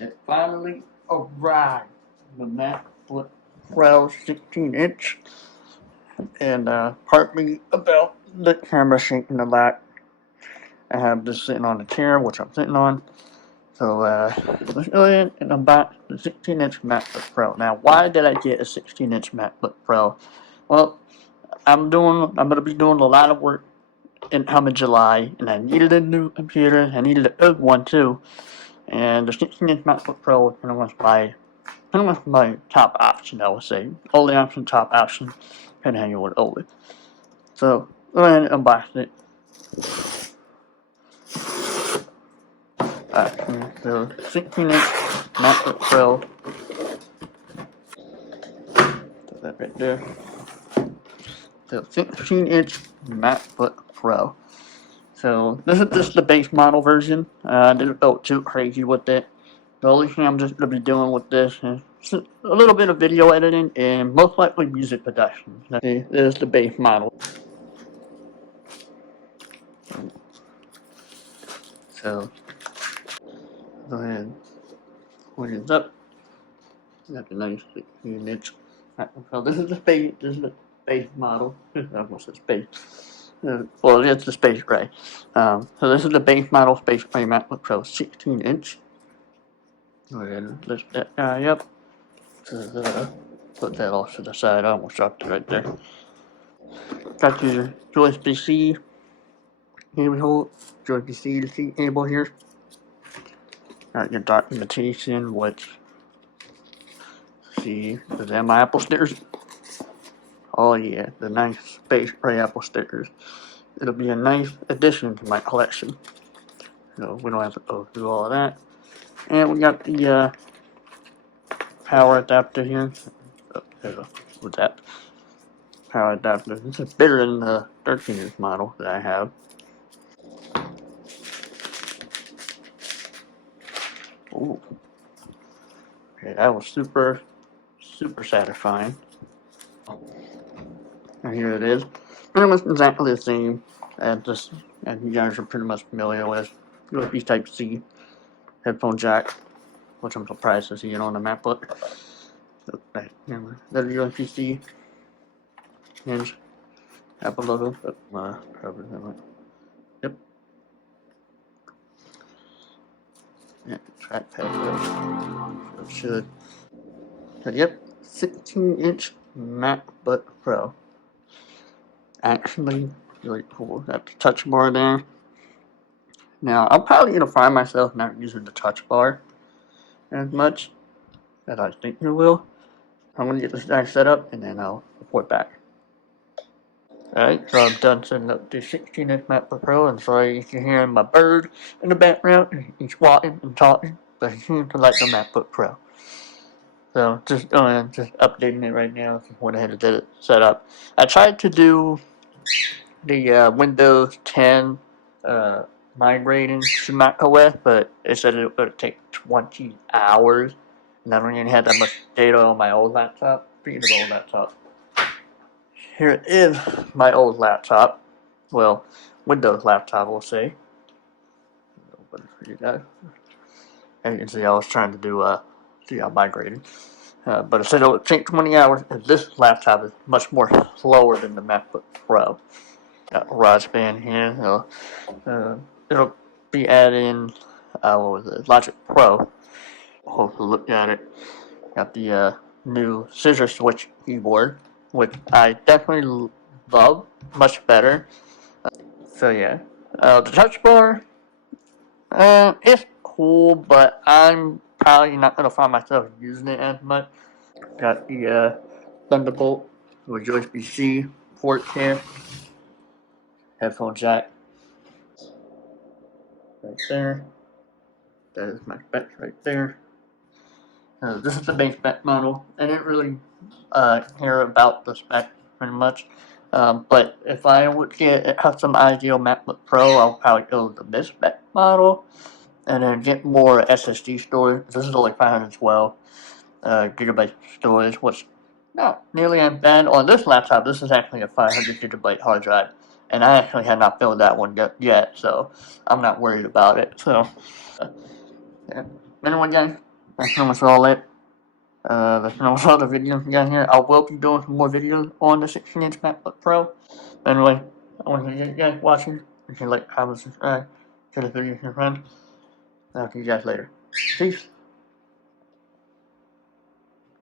It finally arrived. The MacBook Pro 16-inch. And part me about the camera shaking a lot. I have this sitting on the chair, which I'm sitting on. So let's go ahead and unbox the 16-inch MacBook Pro. Now, why did I get a 16-inch MacBook Pro? Well, I'm gonna be doing a lot of work in July, and I needed a new computer. I needed a good one too. And the 16-inch MacBook Pro was pretty much my top option, I would say. Only option, top option, depending on how you would hold it. So go ahead and unbox it. Alright, so 16-inch MacBook Pro. Put that right there. The 16-inch MacBook Pro. So this is just the base model version. I didn't go too crazy with it. The only thing I'm just going to be doing with this is a little bit of video editing and most likely music production. This is the base model. So go ahead and point it up. Got the nice 16-inch. So this is the base model. I almost said space. Well, it's the Space Gray. So this is the base model Space Gray MacBook Pro 16-inch. Go ahead and lift that guy up. Put that off to the side. I almost dropped it right there. Got your USB-C cable, USB-C to C cable here. Got your documentation, which, see, is that my Apple stickers? Oh yeah, the nice Space Gray Apple stickers. It'll be a nice addition to my collection. So we don't have to go through all of that. And we got the power adapter here. What's that? Power adapter. This is bigger than the 13-inch model that I have. Ooh. Okay, that was super satisfying. And here it is. Pretty much exactly the same as you guys are pretty much familiar with. USB Type-C headphone jack, which I'm surprised to see it on the MacBook. Okay, the USB-C hinge, Apple logo. Yep. Yeah, trackpad. It should. So, yep, 16-inch MacBook Pro. Actually, really cool. Got the touch bar there. Now, I'm probably gonna find myself not using the touch bar as much as I think I will. I'm gonna get this guy set up and then I'll report back. Alright, so I'm done setting up the 16-inch MacBook Pro, and sorry if you're hearing my bird in the background. He's walking and talking, but he seems to like the MacBook Pro. So just updating it right now. Just went ahead and did it set up. I tried to do the Windows 10 migrating to macOS, but it said it would take 20 hours, and I don't even have that much data on my old laptop. Speaking of old laptop, here is my old laptop. Well, Windows laptop, we'll say. Open it for you guys. As you can see, I was trying to do migrating. But it said it would take 20 hours, and this laptop is much more slower than the MacBook Pro. Got GarageBand here. It'll be adding, Logic Pro. Hopefully look at it. Got the new scissor switch keyboard, which I definitely love, much better. So yeah, the touch bar, it's cool, but I'm probably not gonna find myself using it as much. Got the Thunderbolt with USB-C port here, headphone jack right there. That is my specs right there. This is the base spec model. I didn't really care about the spec pretty much. But if I would get a custom ideal MacBook Pro, I'll probably go with the mid spec model and then get more SSD storage. This is only 512 gigabyte storage, which not nearly as bad. On this laptop, this is actually a 500 gigabyte hard drive, and I actually have not filled that one yet, so I'm not worried about it. So, yeah. Anyway, guys, that's pretty much all it. That's pretty much all the videos we got here. I will be doing some more videos on the 16-inch MacBook Pro. Anyway, I want to thank you guys watching. If you like, comment, subscribe, share the video with your friends. I'll see you guys later. Peace.